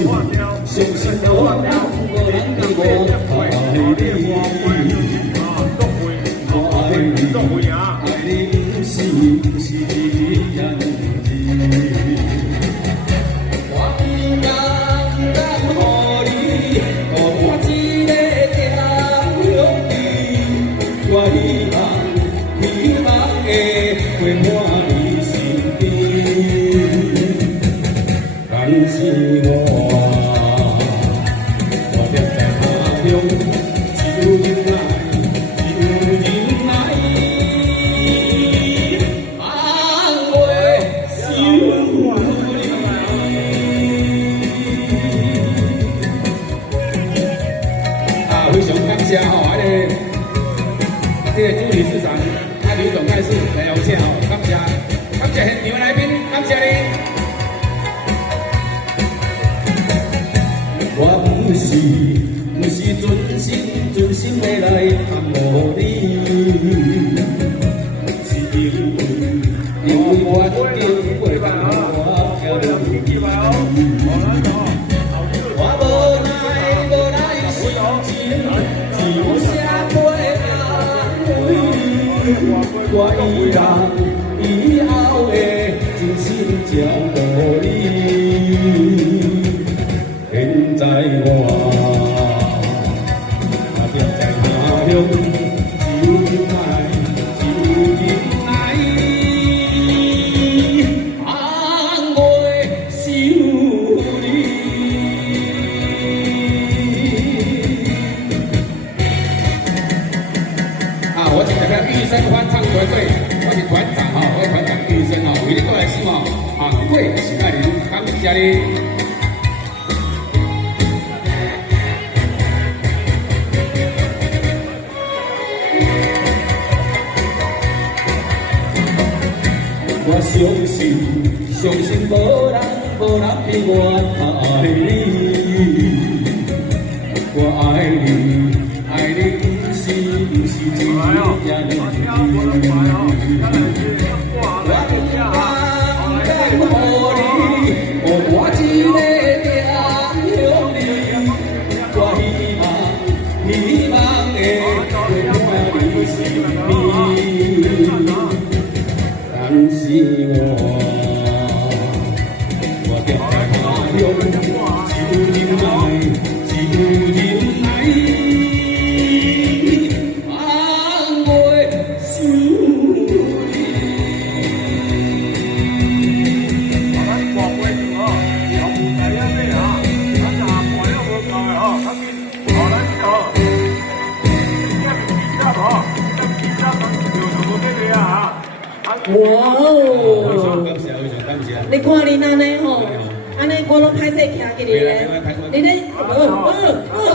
相信我，我人比我爱你，不是人。我不敢予你，予我一个定向你。我希望的陪伴你身边，但是我踮在他乡，只有忍耐，安慰心里。非常感谢这个助理市长、吕总干事来邀请感谢现场来宾，感谢你。我不是存心要来探望你，是因为我一定会让我飘流你。我无奈心情，只有写杯安慰。我依然以后会真心照顾你。现在我踮在他乡，只有忍耐，安慰心里。我是代表玉生欢唱团队，我是团长我是团长玉生为你过来希望安慰是爱你，感谢你。我相信无人比我爱你，我爱你不是真正的你。我不敢予你，予我一个定向你。我希望会陪伴你身边。但是我踮在他乡，只有忍耐，安慰心里。哇哦！你看你安尼吼，安尼我拢歹势徛起哩咧，你咧